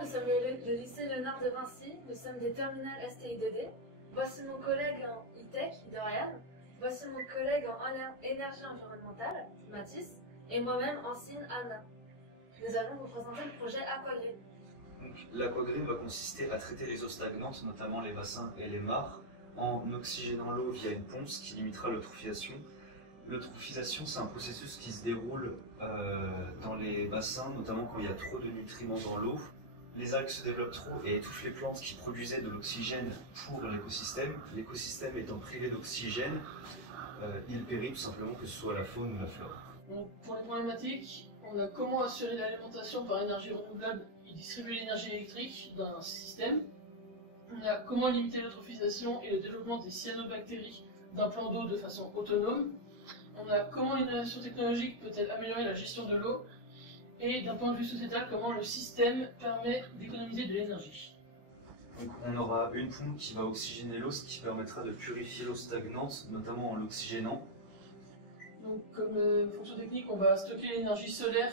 nous sommes le lycée Léonard de Vinci, nous sommes des terminales STIDD. Voici mon collègue en e-tech, Dorian. Voici mon collègue en énergie environnementale, Mathis. Et moi-même en SIN, Anna. Nous allons vous présenter le projet Aquagreen. L'aquagreen va consister à traiter les eaux stagnantes, notamment les bassins et les mares, en oxygénant l'eau via une pompe, ce qui limitera l'eutrophisation. L'eutrophisation, c'est un processus qui se déroule dans les bassins, notamment quand il y a trop de nutriments dans l'eau. Les algues se développent trop et étouffent les plantes qui produisaient de l'oxygène pour l'écosystème. L'écosystème étant privé d'oxygène, il périt tout simplement, que ce soit la faune ou la flore. Donc, pour les problématiques, on a comment assurer l'alimentation par énergie renouvelable et distribuer l'énergie électrique dans un système. On a comment limiter l'eutrophisation et le développement des cyanobactéries d'un plan d'eau de façon autonome. On a comment l'innovation technologique peut-elle améliorer la gestion de l'eau. Et d'un point de vue sociétal, comment le système permet d'économiser de l'énergie. Donc, on aura une pompe qui va oxygéner l'eau, ce qui permettra de purifier l'eau stagnante, notamment en l'oxygénant. Donc, comme fonction technique, on va stocker l'énergie solaire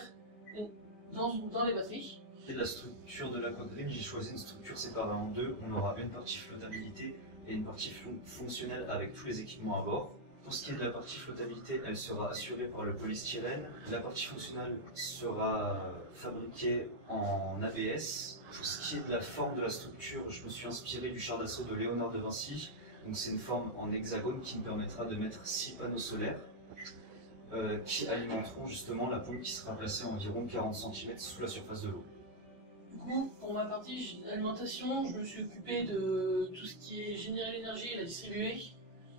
dans les batteries. Et la structure de l'aquagreen, j'ai choisi une structure séparée en deux. On aura une partie flottabilité et une partie fonctionnelle avec tous les équipements à bord. Pour ce qui est de la partie flottabilité, elle sera assurée par le polystyrène. La partie fonctionnelle sera fabriquée en ABS. Pour ce qui est de la forme de la structure, je me suis inspiré du char d'assaut de Léonard de Vinci. Donc c'est une forme en hexagone qui me permettra de mettre 6 panneaux solaires qui alimenteront justement la pompe qui sera placée à environ 40 cm sous la surface de l'eau. Du coup, pour ma partie alimentation, je me suis occupé de tout ce qui est générer l'énergie et la distribuer.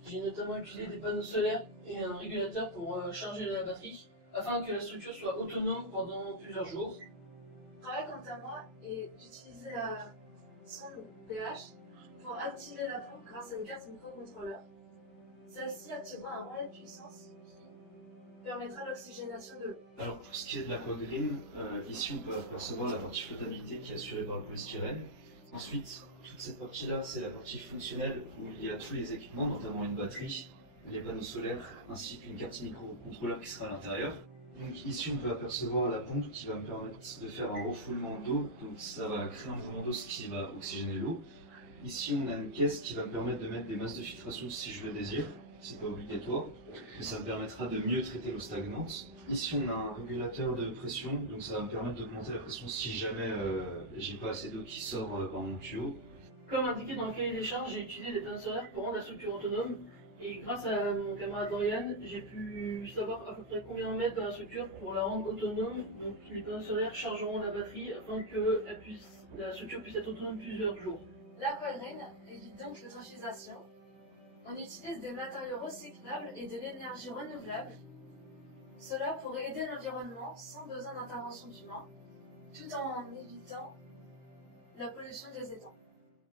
J'ai notamment utilisé des panneaux solaires et un régulateur pour charger la batterie, afin que la structure soit autonome pendant plusieurs jours. Le travail quant à moi est d'utiliser la sonde pH pour activer la pompe grâce à une carte microcontrôleur. Celle-ci activera un relais de puissance qui permettra l'oxygénation de l'eau. Alors pour ce qui est de l'aquagreen, ici on peut apercevoir la partie flottabilité qui est assurée par le polystyrène. Ensuite, toute cette partie-là, c'est la partie fonctionnelle où il y a tous les équipements, notamment une batterie, les panneaux solaires, ainsi qu'une carte microcontrôleur qui sera à l'intérieur. Donc ici, on peut apercevoir la pompe qui va me permettre de faire un refoulement d'eau, donc ça va créer un mouvement d'eau, ce qui va oxygéner l'eau. Ici, on a une caisse qui va me permettre de mettre des masses de filtration si je le désire. C'est pas obligatoire, mais ça me permettra de mieux traiter l'eau stagnante. Ici, on a un régulateur de pression, donc ça va me permettre d'augmenter la pression si jamais j'ai pas assez d'eau qui sort par mon tuyau. Comme indiqué dans le cahier des charges, j'ai utilisé des panneaux solaires pour rendre la structure autonome. Et grâce à mon camarade Dorian, j'ai pu savoir à peu près combien on met dans la structure pour la rendre autonome. Donc les panneaux solaires chargeront la batterie afin que la structure puisse être autonome plusieurs jours. L'aquagreen évite donc l'eutrophisation. On utilise des matériaux recyclables et de l'énergie renouvelable. Cela pourrait aider l'environnement sans besoin d'intervention d'humains, tout en évitant la pollution des étangs.